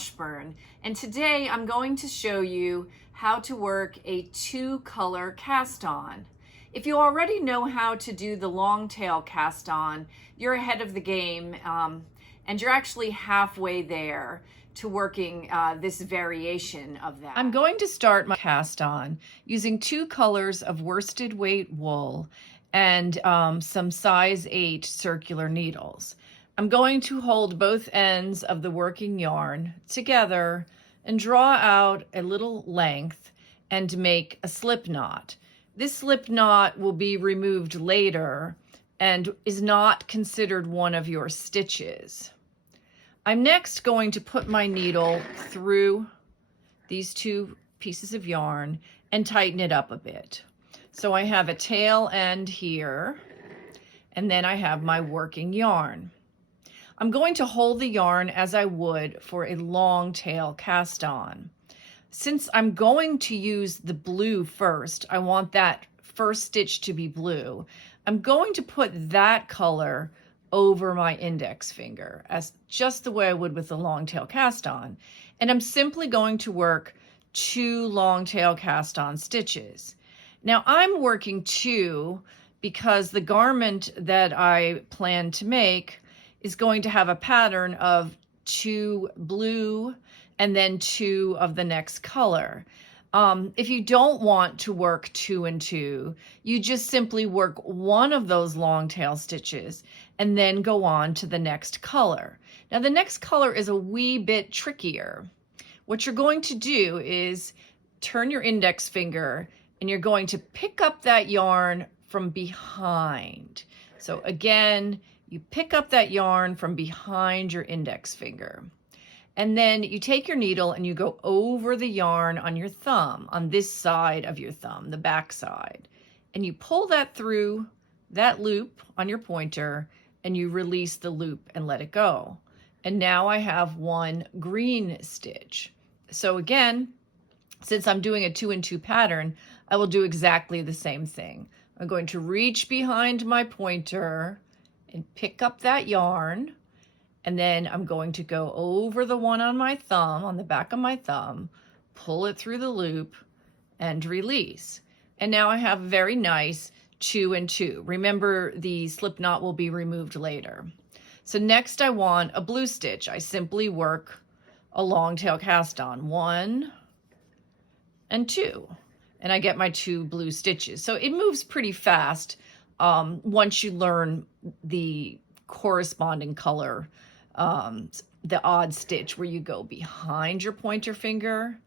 Washburn, and today I'm going to show you how to work a 2-color cast-on. If you already know how to do the long tail cast-on, you're ahead of the game, and you're actually halfway there to working this variation of that. I'm going to start my cast-on using 2 colors of worsted weight wool and some size 8 circular needles. I'm going to hold both ends of the working yarn together and draw out a little length and make a slip knot. This slip knot will be removed later and is not considered one of your stitches. I'm next going to put my needle through these 2 pieces of yarn and tighten it up a bit. So I have a tail end here, and then I have my working yarn. I'm going to hold the yarn as I would for a long tail cast on. Since I'm going to use the blue first, I want that first stitch to be blue. I'm going to put that color over my index finger, as just the way I would with the long tail cast on. And I'm simply going to work 2 long tail cast on stitches. Now I'm working 2 because the garment that I plan to make is going to have a pattern of 2 blue and then 2 of the next color. If you don't want to work 2 and 2, you just simply work 1 of those long tail stitches and then go on to the next color. Now the next color is a wee bit trickier. What you're going to do is turn your index finger and you're going to pick up that yarn from behind. So again, you pick up that yarn from behind your index finger. And then you take your needle and you go over the yarn on your thumb, on this side of your thumb, the back side. And you pull that through that loop on your pointer and you release the loop and let it go. And now I have 1 green stitch. So again, since I'm doing a 2 and 2 pattern, I will do exactly the same thing. I'm going to reach behind my pointer and pick up that yarn, and then I'm going to go over the one on my thumb, on the back of my thumb, pull it through the loop and release. And now I have very nice 2 and 2. Remember, the slip knot will be removed later. So next I want a blue stitch. I simply work a long tail cast on, 1 and 2, and I get my 2 blue stitches. So it moves pretty fast once you learn the corresponding color, the odd stitch where you go behind your pointer finger,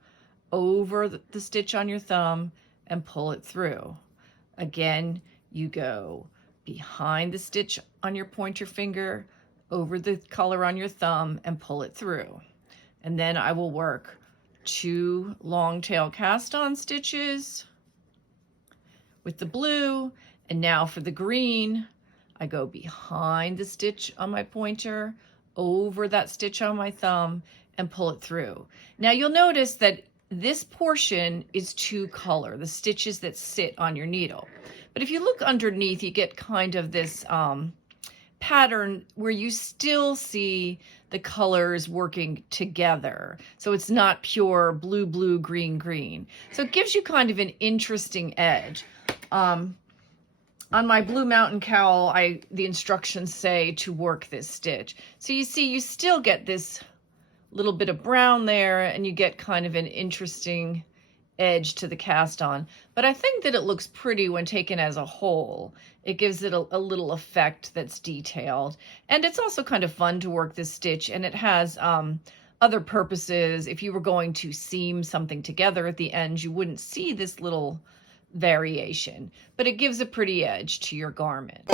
over the stitch on your thumb, and pull it through. Again, you go behind the stitch on your pointer finger, over the color on your thumb, and pull it through. And then I will work 2 long tail cast on stitches with the blue. And now for the green, I go behind the stitch on my pointer, over that stitch on my thumb, and pull it through. Now you'll notice that this portion is 2 color, the stitches that sit on your needle. But if you look underneath, you get kind of this pattern where you still see the colors working together. So it's not pure blue, blue, green, green. So it gives you kind of an interesting edge. On my Blue Mountain Cowl, the instructions say to work this stitch. So you see, you still get this little bit of brown there, and you get kind of an interesting edge to the cast on. But I think that it looks pretty when taken as a whole. It gives it a little effect that's detailed. And it's also kind of fun to work this stitch, and it has other purposes. If you were going to seam something together at the end, you wouldn't see this little variation, but it gives a pretty edge to your garment.